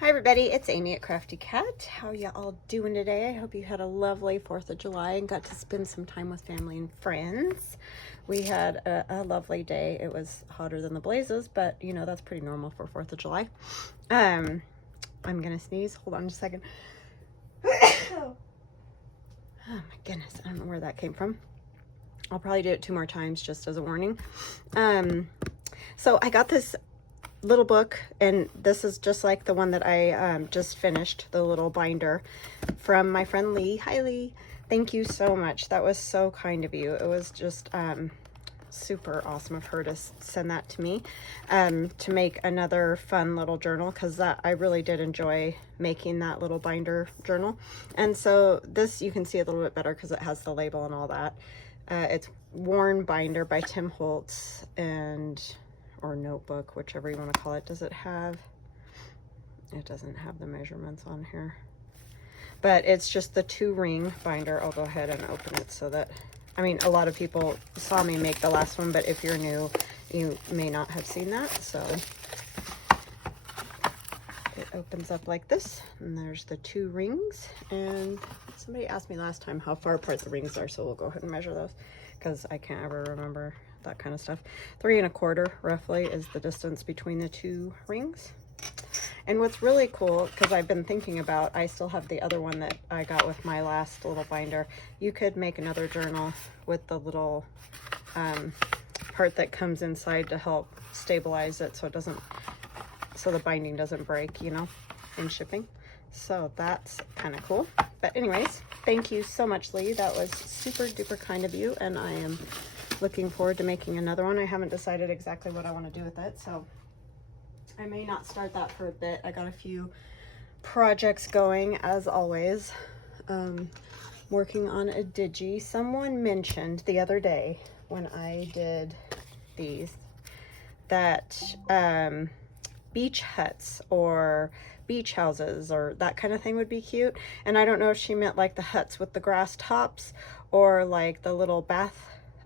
Hi everybody, it's Amy at Crafty Cat. How you all doing today? I hope you had a lovely 4th of July and got to spend some time with family and friends. We had a lovely day. It was hotter than the blazes, but you know, that's pretty normal for 4th of July. I'm gonna sneeze. Hold on just a second. Oh my goodness, I don't know where that came from. I'll probably do it 2 more times just as a warning. So I got this little book, and this is just like the one that I just finished, the little binder from my friend Lee. Hi Lee, thank you so much. That was so kind of you. It was just super awesome of her to send that to me to make another fun little journal, because I really did enjoy making that little binder journal. And so this you can see a little bit better because it has the label and all that. It's Worn Binder by Tim Holtz, or notebook, whichever you want to call it. Does it have, it doesn't have the measurements on here, but it's just the 2-ring binder. I'll go ahead and open it so that, I mean, a lot of people saw me make the last one, but if you're new, you may not have seen that. So it opens up like this, and there's the 2 rings. And somebody asked me last time how far apart the rings are, so we'll go ahead and measure those, because I can't ever remember that kind of stuff. 3 1/4 roughly is the distance between the 2 rings. And what's really cool, because I've been thinking about, I still have the other one that I got with my last little binder. You could make another journal with the little part that comes inside to help stabilize it so it doesn't, so the binding doesn't break, you know, in shipping. So that's kind of cool. But anyways, thank you so much, Lee. That was super duper kind of you, and I am looking forward to making another one. I haven't decided exactly what I want to do with it, so I may not start that for a bit. I got a few projects going, as always. Working on a digi. Someone mentioned the other day when I did these that beach huts or beach houses or that kind of thing would be cute. And I don't know if she meant like the huts with the grass tops, or like the little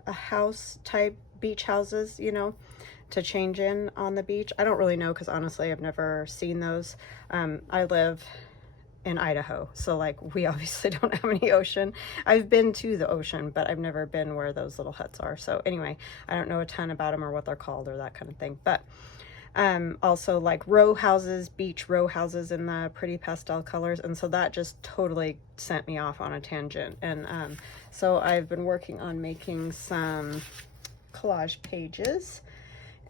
house type beach houses, you know, to change in on the beach. I don't really know, because honestly I've never seen those. I live in Idaho, so like we obviously don't have any ocean. I've been to the ocean, but I've never been where those little huts are. So anyway, I don't know a ton about them or what they're called or that kind of thing. But also like row houses, beach row houses in the pretty pastel colors. And so that just totally sent me off on a tangent. And so I've been working on making some collage pages.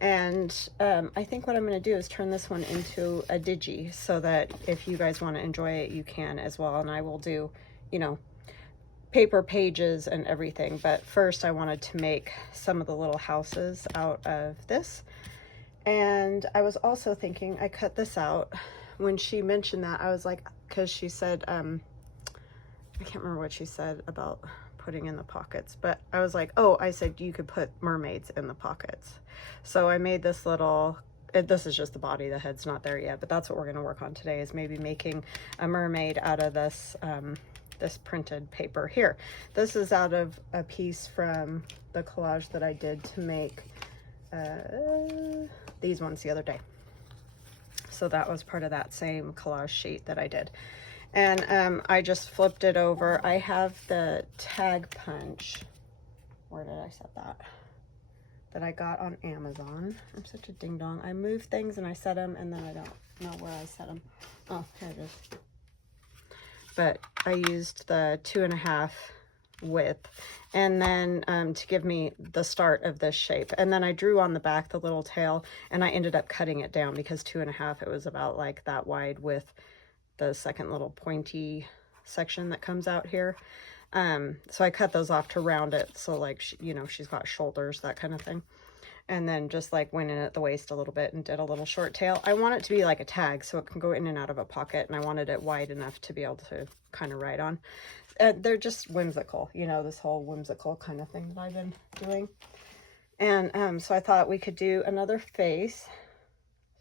And I think what I'm going to do is turn this one into a digi, so that if you guys want to enjoy it, you can as well. And I will do, you know, paper pages and everything. But first I wanted to make some of the little houses out of this. And I was also thinking, I cut this out. When she mentioned that, I was like, because she said, I can't remember what she said about putting in the pockets, but I was like, oh, I said you could put mermaids in the pockets. So I made this little, this is just the body, the head's not there yet, but that's what we're going to work on today, is maybe making a mermaid out of this, this printed paper here. This is out of a piece from the collage that I did to make these ones the other day. So that was part of that same collage sheet that I did. And I just flipped it over. I have the tag punch. Where did I set that? That I got on Amazon. I'm such a ding dong. I move things and I set them, and then I don't know where I set them. Oh, here it is. But I used the 2.5 width, and then to give me the start of this shape. And then I drew on the back the little tail, and I ended up cutting it down, because 2.5, it was about like that wide with the second little pointy section that comes out here. So I cut those off to round it, so like you know, she's got shoulders, that kind of thing. And then just like went in at the waist a little bit and did a little short tail. I want it to be like a tag, so it can go in and out of a pocket, and I wanted it wide enough to be able to kind of write on. They're just whimsical, you know, this whole whimsical kind of thing that I've been doing. And so I thought we could do another face.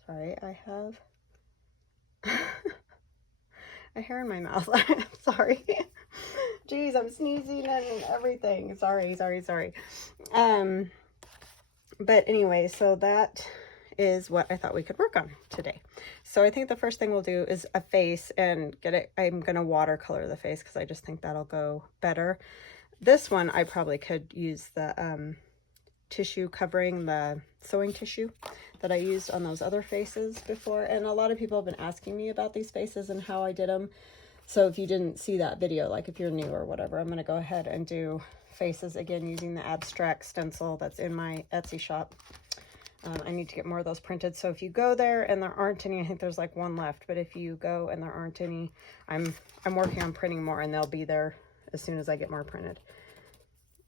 Sorry, I have a hair in my mouth. Sorry. Jeez, I'm sneezing and everything. Sorry. But anyway, so that is what I thought we could work on today. So I think the first thing we'll do is a face and get it. I'm going to watercolor the face because I just think that'll go better. This one, I probably could use the tissue covering, the sewing tissue that I used on those other faces before. And a lot of people have been asking me about these faces and how I did them. So if you didn't see that video, like if you're new or whatever, I'm going to go ahead and do faces again using the abstract stencil that's in my Etsy shop. I need to get more of those printed. So if you go there and there aren't any, I think there's like one left, but if you go and there aren't any, I'm working on printing more, and they'll be there as soon as I get more printed.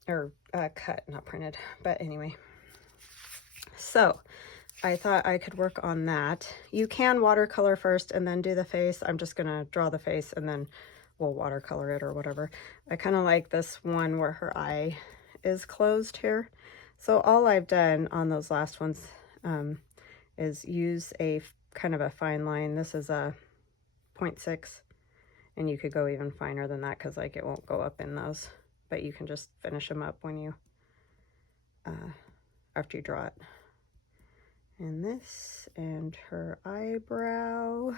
Or cut, not printed. But anyway. So I thought I could work on that. You can watercolor first and then do the face. I'm just going to draw the face and then we'll watercolor it or whatever. I kind of like this one where her eye is closed here. So all I've done on those last ones is use a kind of a fine line. This is a 0.6, and you could go even finer than that because like it won't go up in those, but you can just finish them up when you after you draw it. And this and her eyebrow.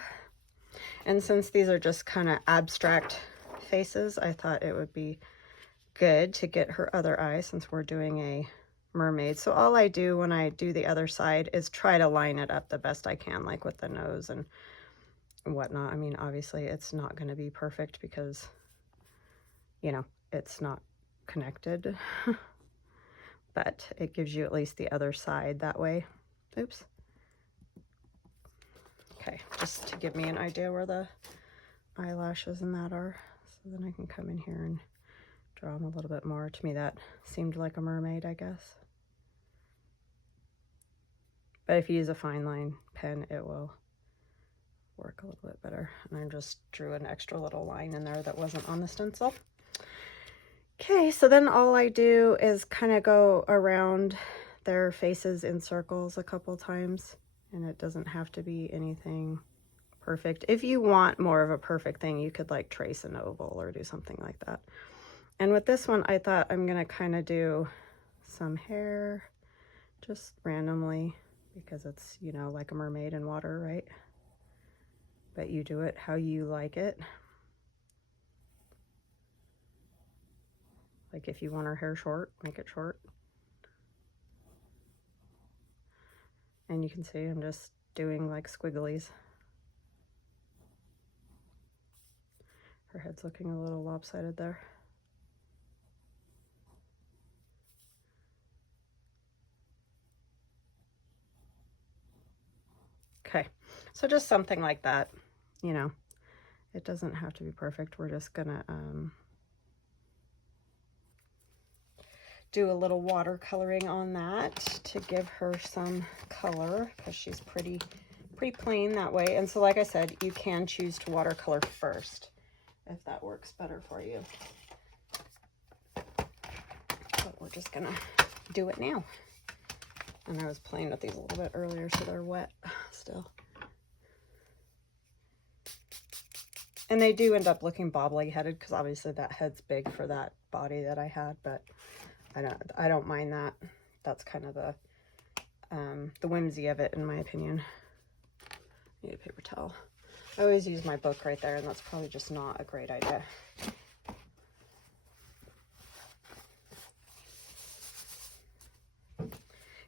And since these are just kind of abstract faces, I thought it would be good to get her other eye since we're doing a mermaid. So all I do when I do the other side is try to line it up the best I can, like with the nose and whatnot. I mean, obviously it's not going to be perfect because, you know, it's not connected, but it gives you at least the other side that way. Oops. Okay, just to give me an idea where the eyelashes and that are, so then I can come in here and draw them a little bit more. To me, that seemed like a mermaid, I guess. But if you use a fine line pen, it will work a little bit better. And I just drew an extra little line in there that wasn't on the stencil. Okay, so then all I do is kind of go around their faces in circles a couple times, and it doesn't have to be anything perfect. If you want more of a perfect thing, you could like trace an oval or do something like that. And with this one, I thought I'm gonna kind of do some hair just randomly because it's, you know, like a mermaid in water, right? But you do it how you like it. Like if you want her hair short, make it short. And you can see I'm just doing like squigglies. Her head's looking a little lopsided there. Okay, so just something like that, you know, it doesn't have to be perfect. We're just gonna do a little watercoloring on that to give her some color because she's pretty plain that way. And so like I said, you can choose to watercolor first if that works better for you. But we're just gonna do it now. And I was playing with these a little bit earlier, so they're wet still. And they do end up looking bobbly headed because obviously that head's big for that body that I had, but I don't mind that. That's kind of the whimsy of it, in my opinion. I need a paper towel. I always use my book right there, and that's probably just not a great idea.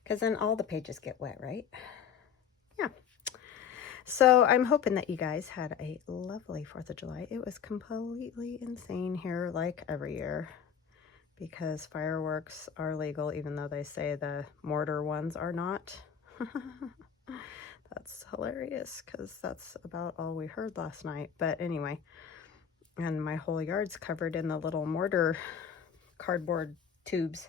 Because then all the pages get wet, right? Yeah. So I'm hoping that you guys had a lovely 4th of July. It was completely insane here, like every year, because fireworks are legal, even though they say the mortar ones are not. That's hilarious, because that's about all we heard last night. But anyway, and my whole yard's covered in the little mortar cardboard tubes.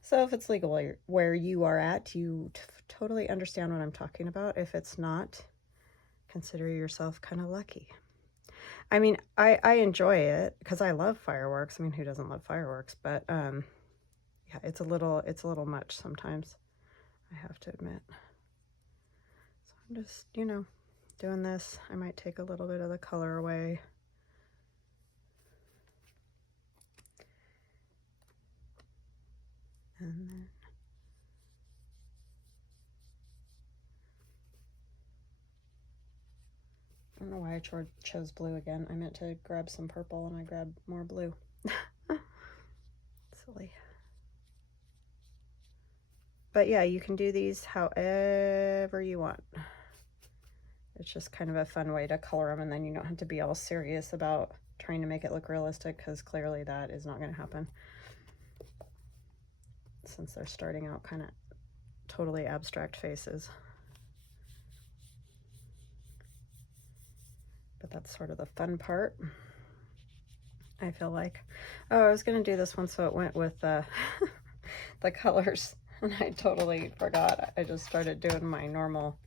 So if it's legal where you are at, you totally understand what I'm talking about. If it's not, consider yourself kind of lucky. I mean, I enjoy it because I love fireworks. I mean, who doesn't love fireworks? But yeah, it's a little much sometimes, I have to admit. So I'm just, you know, doing this. I might take a little bit of the color away. And then I don't know why I chose blue again. I meant to grab some purple and I grabbed more blue. Silly. But yeah, you can do these however you want. It's just kind of a fun way to color them, and then you don't have to be all serious about trying to make it look realistic, because clearly that is not going to happen since they're starting out kind of totally abstract faces. But that's sort of the fun part, I feel like. Oh, I was going to do this one so it went with the colors, and I totally forgot. I just started doing my normal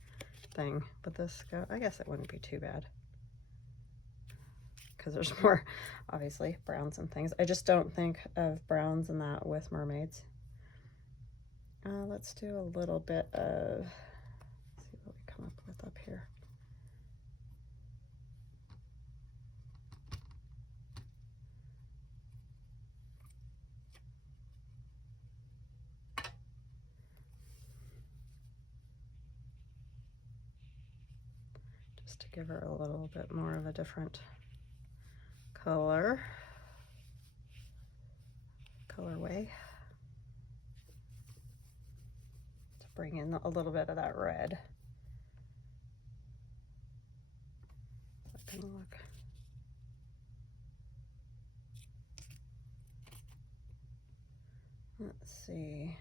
thing. But this, I guess it wouldn't be too bad, because there's more, obviously, browns and things. I just don't think of browns and that with mermaids. Let's do a little bit of, let's see what we come up with up here. Just to give her a little bit more of a different colorway. To bring in a little bit of that red. Is that gonna look? Let's see.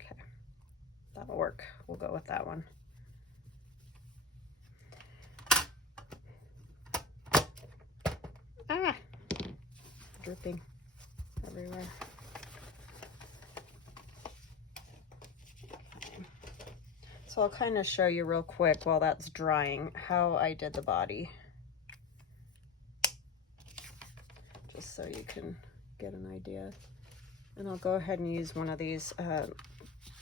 Okay, that'll work. We'll go with that one. Ah, dripping everywhere. So I'll kind of show you real quick while that's drying how I did the body, just so you can get an idea. And I'll go ahead and use one of these,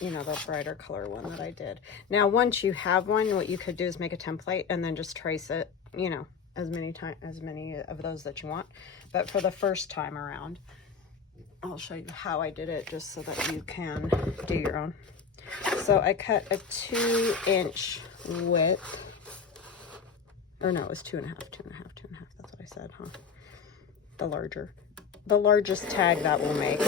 you know, the brighter color one that I did. Now, once you have one, what you could do is make a template and then just trace it, you know, as many of those that you want. But for the first time around, I'll show you how I did it, just so that you can do your own. So I cut a 2-inch width, or no, it was 2.5, that's what I said, huh? The largest tag that will make.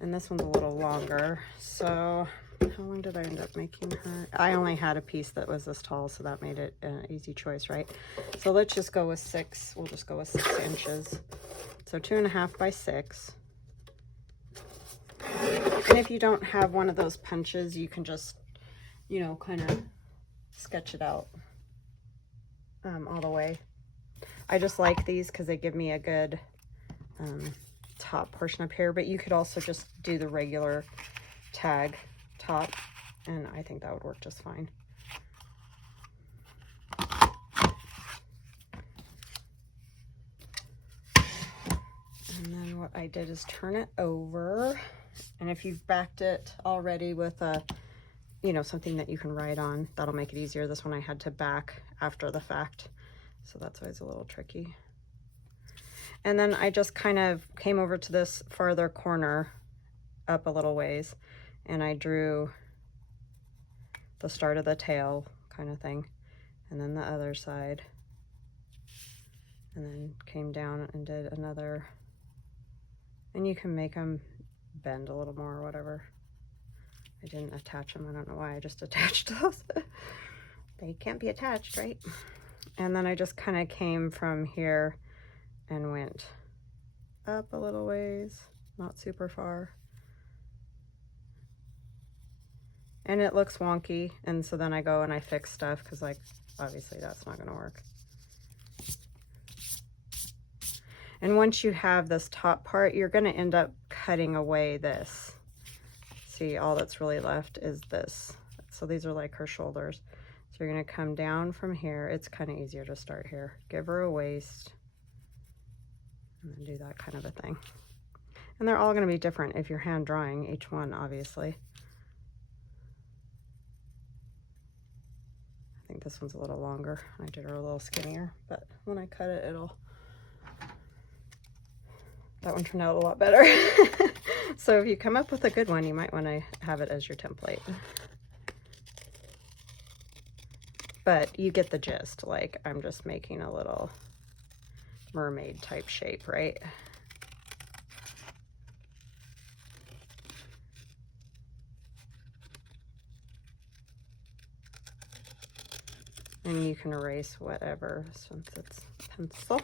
And this one's a little longer. So how long did I end up making her? I only had a piece that was this tall, so that made it an easy choice, right? So let's just go with 6. We'll just go with 6 inches. So 2.5 by 6. And if you don't have one of those punches, you can just, you know, kind of sketch it out all the way. I just like these because they give me a good top portion up here, but you could also just do the regular tag top, and I think that would work just fine. And then what I did is turn it over, and if you've backed it already with a, you know, something that you can write on, that'll make it easier. This one I had to back after the fact, so that's always a little tricky. And then I just kind of came over to this farther corner up a little ways, and I drew the start of the tail kind of thing, and then the other side, and then came down and did another. And you can make them bend a little more or whatever. I didn't attach them. I don't know why I just attached those. They can't be attached, right? And then I just kind of came from here and went up a little ways, not super far. And it looks wonky, and so then I go and I fix stuff, because, like, obviously that's not going to work. And once you have this top part, you're going to end up cutting away this. See, all that's really left is this. So these are like her shoulders. So you're going to come down from here. It's kind of easier to start here. Give her a waist, and then do that kind of a thing. And they're all going to be different if you're hand drawing each one, obviously. I think this one's a little longer. I did her a little skinnier, but when I cut it, that one turned out a lot better. So if you come up with a good one, you might want to have it as your template. But you get the gist, like I'm just making a little mermaid type shape, right? And you can erase whatever since it's pencil.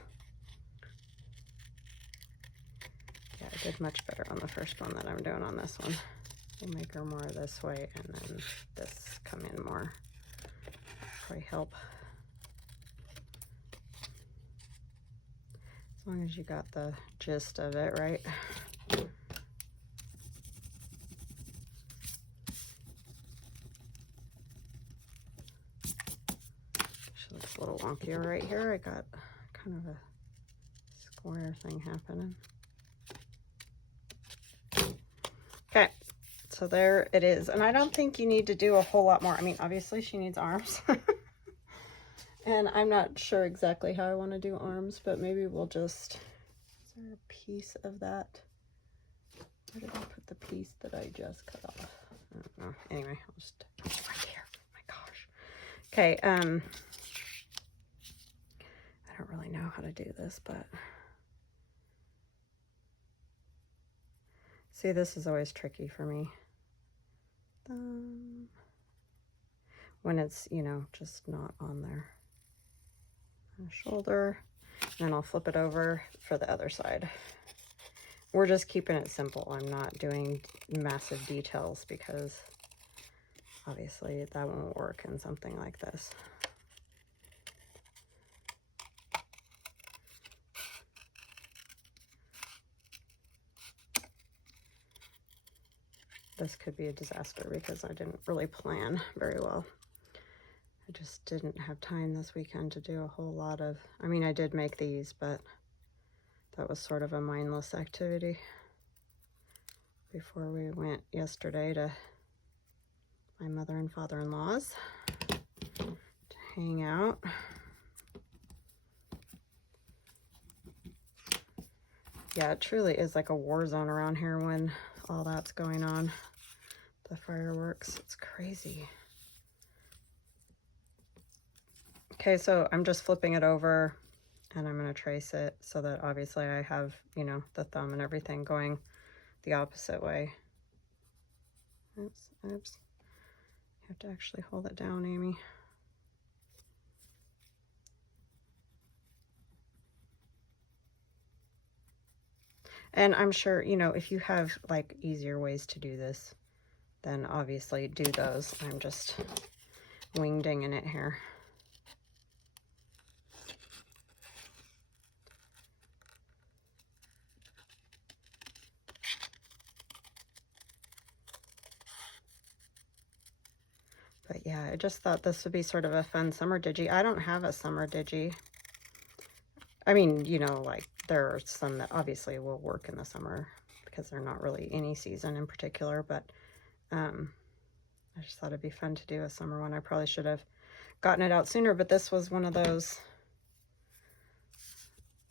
Yeah, I did much better on the first one than I'm doing on this one. We'll make her more this way and then this come in more. Probably help. As long as you got the gist of it, right? She looks a little wonkier right here. I got kind of a square thing happening. Okay, so there it is. And I don't think you need to do a whole lot more. I mean, obviously she needs arms. And I'm not sure exactly how I want to do arms, but maybe we'll just, is there a piece of that? Where did I put the piece that I just cut off? I don't know. Anyway, I'll just put it right here. Oh my gosh. Okay, I don't really know how to do this, but see, this is always tricky for me. When it's, you know, just not on there. Shoulder, and then I'll flip it over for the other side. We're just keeping it simple. I'm not doing massive details because obviously that won't work in something like this. This could be a disaster because I didn't really plan very well. I just didn't have time this weekend to do a whole lot of, I mean, I did make these, but that was sort of a mindless activity before we went yesterday to my mother and father-in-law's to hang out. Yeah, it truly is like a war zone around here when all that's going on. The fireworks, it's crazy. Okay, so I'm just flipping it over and I'm going to trace it so that obviously I have, you know, the thumb and everything going the opposite way. Oops, oops. You have to actually hold it down, Amy. And I'm sure, you know, if you have like easier ways to do this, then obviously do those. I'm just wingdinging it here. But yeah, I just thought this would be sort of a fun summer digi. I don't have a summer digi. I mean, you know, like there are some that obviously will work in the summer because they're not really any season in particular, but I just thought it'd be fun to do a summer one. I probably should have gotten it out sooner, but this was one of those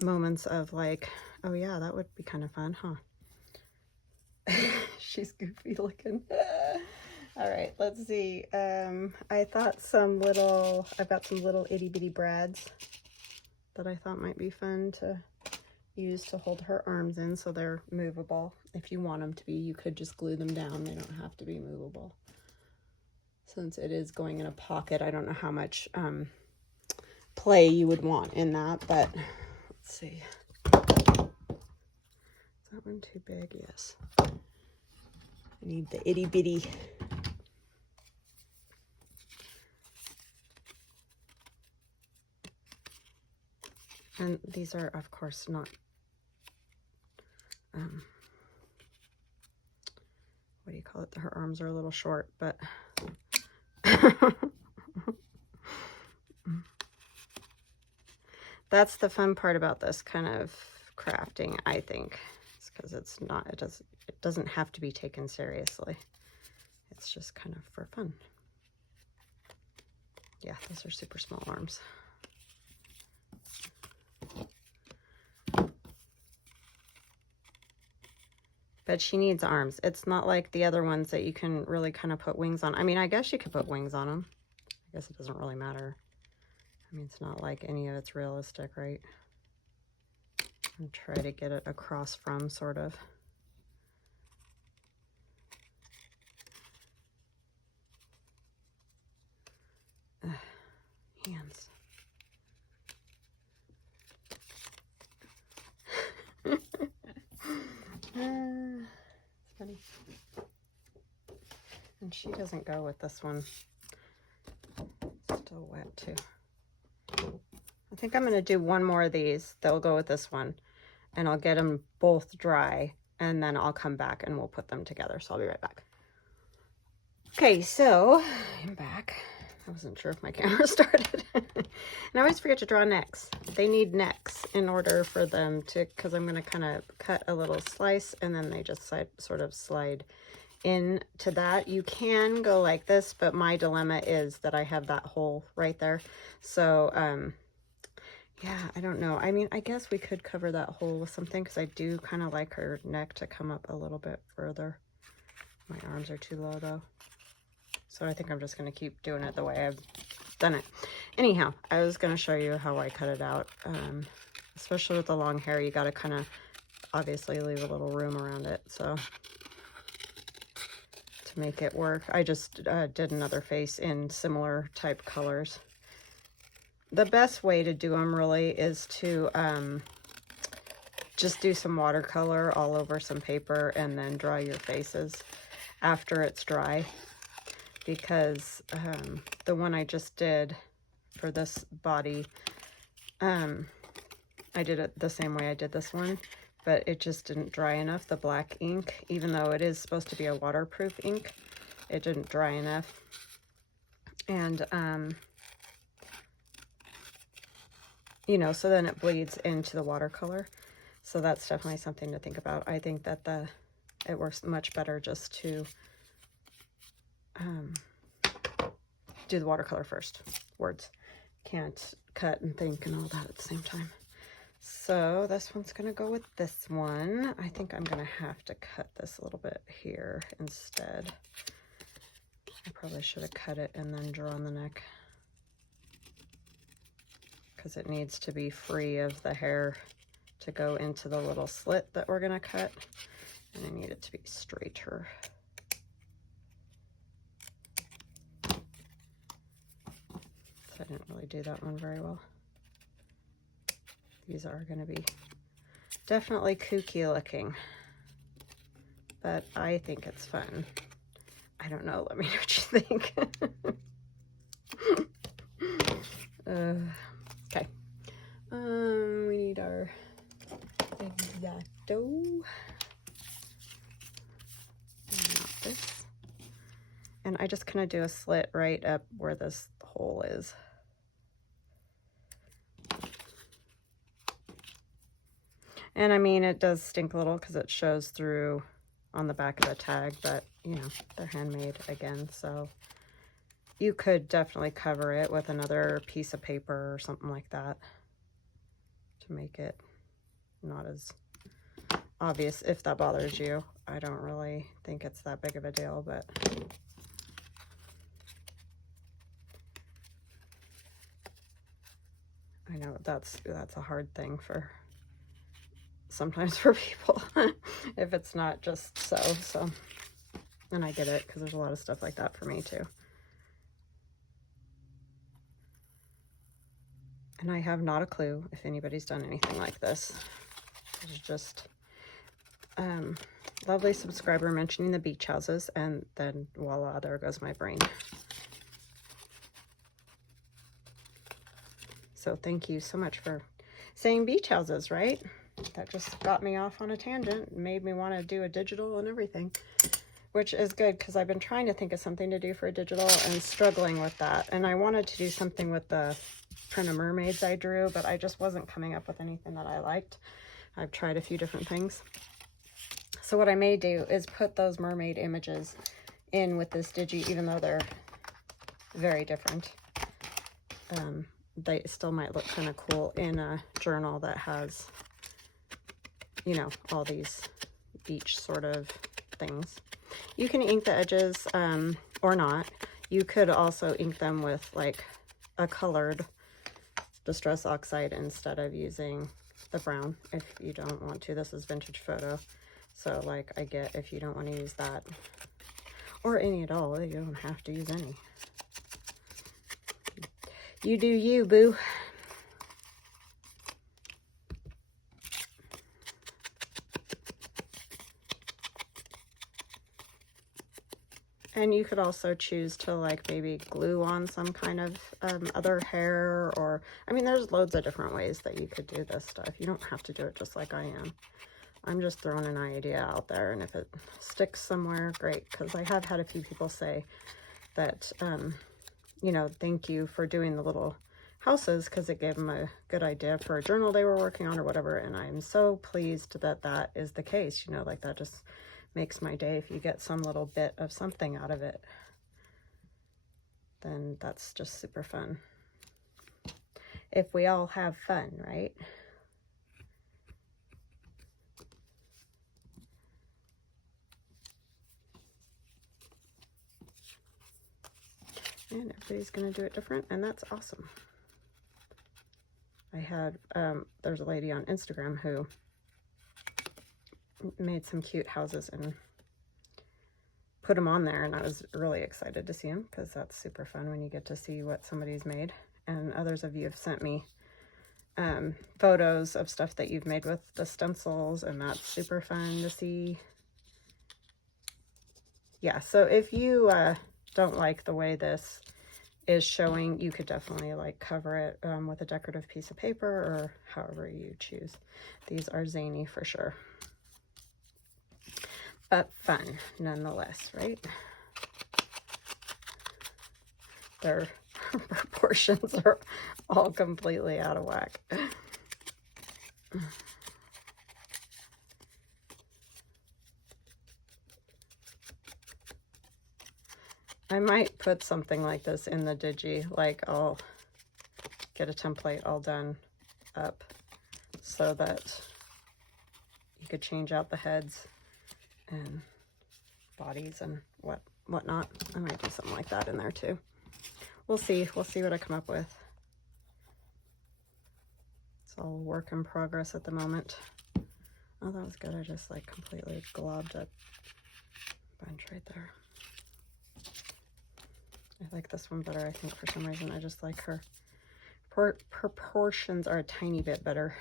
moments of like, oh yeah, that would be kind of fun, huh? She's goofy looking. All right, let's see. I thought I've got some little itty bitty brads that I thought might be fun to use to hold her arms in, so they're movable. If you want them to be, you could just glue them down. They don't have to be movable. Since it is going in a pocket, I don't know how much play you would want in that, but let's see. Is that one too big? Yes. I need the itty bitty. And these are, of course, not, what do you call it? Her arms are a little short, but that's the fun part about this kind of crafting, I think. It's because it's not, it doesn't have to be taken seriously. It's just kind of for fun. Yeah, those are super small arms. But she needs arms. It's not like the other ones that you can really kind of put wings on. I mean, I guess you could put wings on them. I guess it doesn't really matter. I mean, it's not like any of it's realistic, right? And try to get it across from, sort of. Hands. It's funny. And she doesn't go with this one. Still wet too. I think I'm going to do one more of these. They'll go with this one. And I'll get them both dry. And then I'll come back and we'll put them together. So I'll be right back. Okay, so I'm back. I wasn't sure if my camera started. And I always forget to draw necks. They need necks in order for them to, because I'm going to kind of cut a little slice and then they just sort of slide into that. You can go like this, but my dilemma is that I have that hole right there. So, yeah, I don't know. I mean, I guess we could cover that hole with something because I do kind of like her neck to come up a little bit further. My arms are too low though. So I think I'm just going to keep doing it the way I've done it. Anyhow, I was going to show you how I cut it out. Especially with the long hair, you got to kind of obviously leave a little room around it. So to make it work, I just did another face in similar type colors. The best way to do them really is to just do some watercolor all over some paper and then draw your faces after it's dry. Because the one I just did for this body, I did it the same way I did this one, but it just didn't dry enough, the black ink, even though it is supposed to be a waterproof ink, it didn't dry enough. And, you know, so then it bleeds into the watercolor. So that's definitely something to think about. I think that it works much better just to do the watercolor first. Words. Can't cut and think and all that at the same time. So this one's going to go with this one. I think I'm going to have to cut this a little bit here instead. I probably should have cut it and then drawn the neck, because it needs to be free of the hair to go into the little slit that we're going to cut. And I need it to be straighter. I didn't really do that one very well. These are going to be definitely kooky looking, but I think it's fun. I don't know. Let me know what you think. Okay. We need our X-Acto. Not this. And I just kind of do a slit right up where this hole is. And I mean, it does stink a little because it shows through on the back of the tag, but you know, they're handmade again. So you could definitely cover it with another piece of paper or something like that to make it not as obvious if that bothers you. I don't really think it's that big of a deal, but I know that's a hard thing for sometimes for people if it's not just so. And I get it, because there's a lot of stuff like that for me too. And I have not a clue if anybody's done anything like this. It's just lovely subscriber mentioning the beach houses, and then voila, there goes my brain. So thank you so much for saying beach houses, right? That just got me off on a tangent, made me want to do a digital and everything, which is good because I've been trying to think of something to do for a digital and struggling with that. And I wanted to do something with the print of mermaids I drew, but I just wasn't coming up with anything that I liked. I've tried a few different things. So what I may do is put those mermaid images in with this digi, even though they're very different. they still might look kind of cool in a journal that has, you know, all these beach sort of things. You can ink the edges or not. You could also ink them with like a colored Distress Oxide instead of using the brown if you don't want to. This is Vintage Photo, so like I get if you don't want to use that or any at all, you don't have to use any. You do you, boo. And you could also choose to like maybe glue on some kind of other hair, or I mean there's loads of different ways that you could do this stuff. You don't have to do it just like I am. I'm just throwing an idea out there, and if it sticks somewhere, great, because I have had a few people say that you know, thank you for doing the little houses because it gave them a good idea for a journal they were working on or whatever, and I'm so pleased that that is the case. You know, like that just makes my day. If you get some little bit of something out of it, then that's just super fun. If we all have fun, right? And everybody's going to do it different, and that's awesome. I had, there's a lady on Instagram who made some cute houses and put them on there, and I was really excited to see them because that's super fun when you get to see what somebody's made. And others of you have sent me photos of stuff that you've made with the stencils, and that's super fun to see. Yeah, so if you don't like the way this is showing, you could definitely like cover it with a decorative piece of paper or however you choose. These are zany for sure, but fun nonetheless, right? Their proportions are all completely out of whack. I might put something like this in the Digi, like I'll get a template all done up so that you could change out the heads and bodies and whatnot. I might do something like that in there too. We'll see what I come up with. It's all work in progress at the moment. Oh, that was good. I just like completely globbed a bunch right there. I like this one better, I think, for some reason. I just like her proportions are a tiny bit better.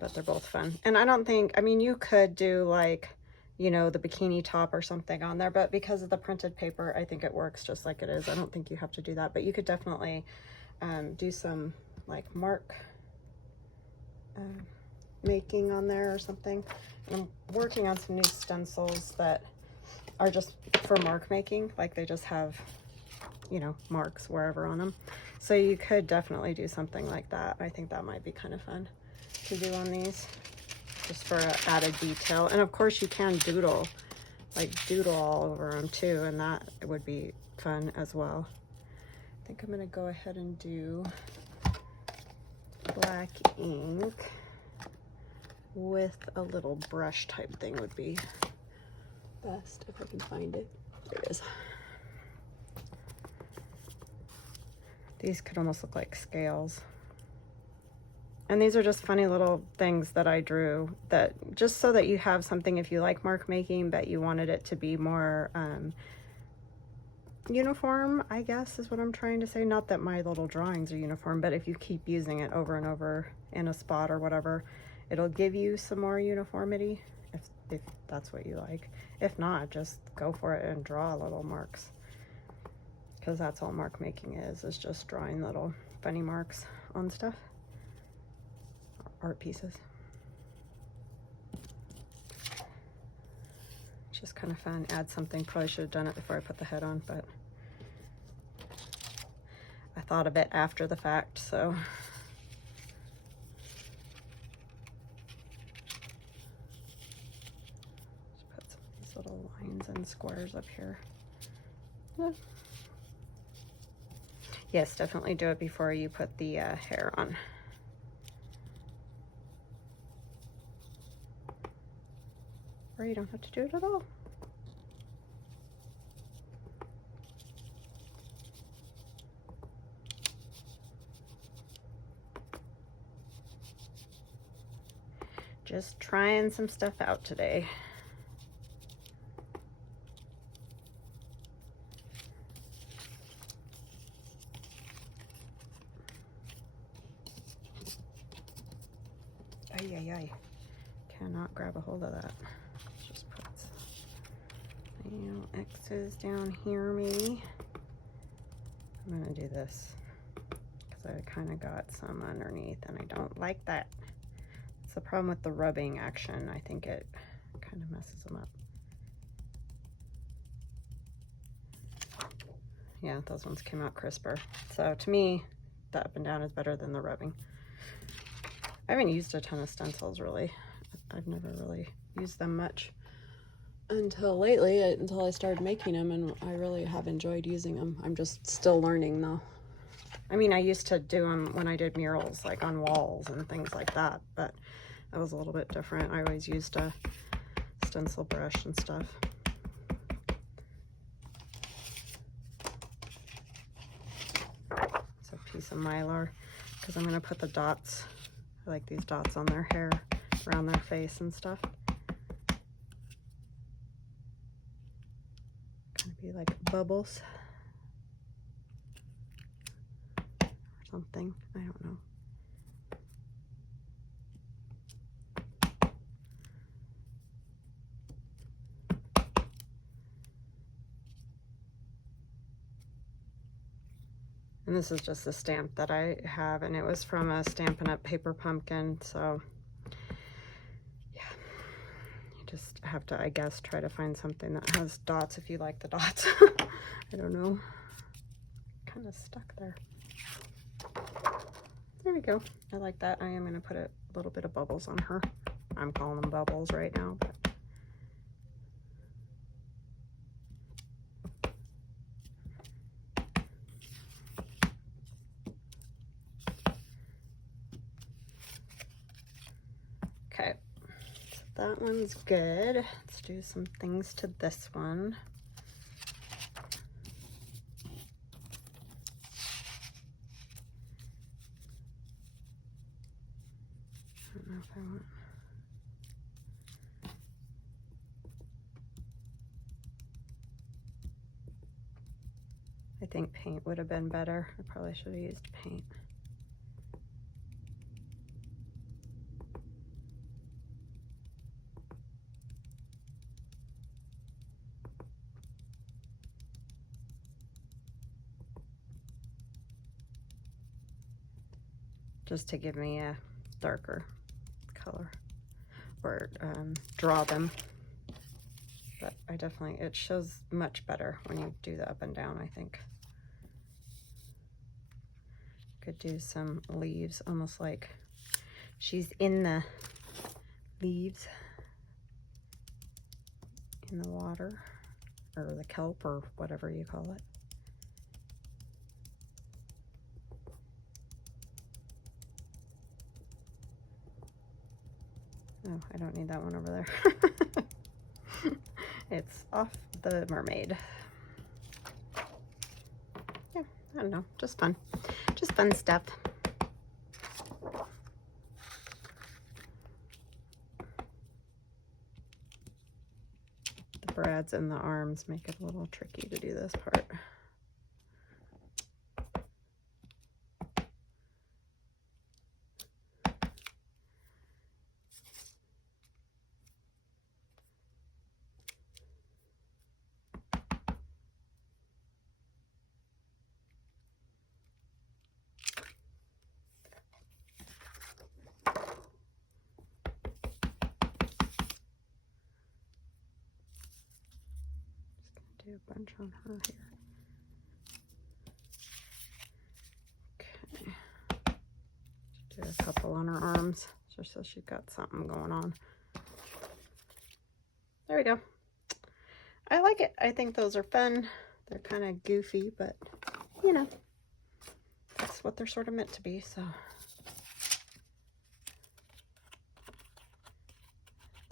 But they're both fun. And I don't think, I mean, you could do like, you know, the bikini top or something on there, but because of the printed paper, I think it works just like it is. I don't think you have to do that, but you could definitely do some like mark making on there or something. And I'm working on some new stencils that are just for mark making, like they just have, you know, marks wherever on them. So you could definitely do something like that. I think that might be kind of fun to do on these, just for added detail. And of course you can doodle, like doodle all over them too, and that would be fun as well. I think I'm gonna go ahead and do black ink with a little brush type thing would be best if I can find it. There it is. These could almost look like scales. And these are just funny little things that I drew, that just so that you have something if you like mark making, but you wanted it to be more uniform, I guess is what I'm trying to say. Not that my little drawings are uniform, but if you keep using it over and over in a spot or whatever, it'll give you some more uniformity if that's what you like. If not, just go for it and draw little marks, because that's all mark making is just drawing little funny marks on stuff, art pieces. It's just kind of fun. Add something. Probably should have done it before I put the head on, but I thought of it after the fact, so. Little lines and squares up here. Yeah. Yes, definitely do it before you put the hair on. Or you don't have to do it at all. Just trying some stuff out today. Ay, ay, ay. Cannot grab a hold of that. Just put some X's down here maybe. I'm gonna do this because I kind of got some underneath and I don't like that. It's the problem with the rubbing action. I think it kind of messes them up. Yeah, those ones came out crisper. So to me, the up and down is better than the rubbing. I haven't used a ton of stencils really. I've never really used them much until lately, until I started making them, and I really have enjoyed using them. I'm just still learning though. I mean, I used to do them when I did murals, like on walls and things like that, but that was a little bit different. I always used a stencil brush and stuff. It's a piece of Mylar because I'm going to put the dots, I like these dots on their hair, around their face and stuff. Kind of be like bubbles or something. I don't know. And this is just a stamp that I have, and it was from a Stampin' Up! Paper Pumpkin, so yeah. You just have to, I guess, try to find something that has dots if you like the dots. I don't know. Kind of stuck there. There we go. I like that. I am going to put a little bit of bubbles on her. I'm calling them bubbles right now, but okay, so that one's good. Let's do some things to this one. I don't know if I want. I think paint would have been better. I probably should have used paint. Just to give me a darker color, or draw them. But I definitely, it shows much better when you do the up and down, I think. Could do some leaves, almost like she's in the leaves, in the water, or the kelp, or whatever you call it. Oh, I don't need that one over there. It's off the Mermaid. Yeah, I don't know, just fun stuff. The brads and the arms make it a little tricky to do this part. Do a bunch on her here. Okay. Do a couple on her arms just so she's got something going on. There we go. I like it. I think those are fun. They're kind of goofy, but you know, that's what they're sort of meant to be, so.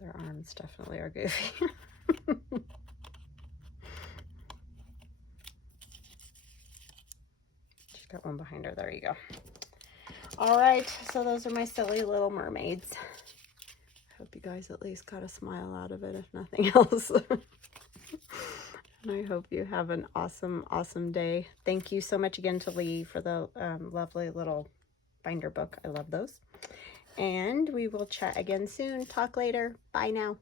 Their arms definitely are goofy. She's got one behind her. There you go. All right, so those are my silly little mermaids. Hope you guys at least got a smile out of it, if nothing else. And I hope you have an awesome, awesome day. Thank you so much again to Lee for the lovely little binder book. I love those. And we will chat again soon. Talk later. Bye now.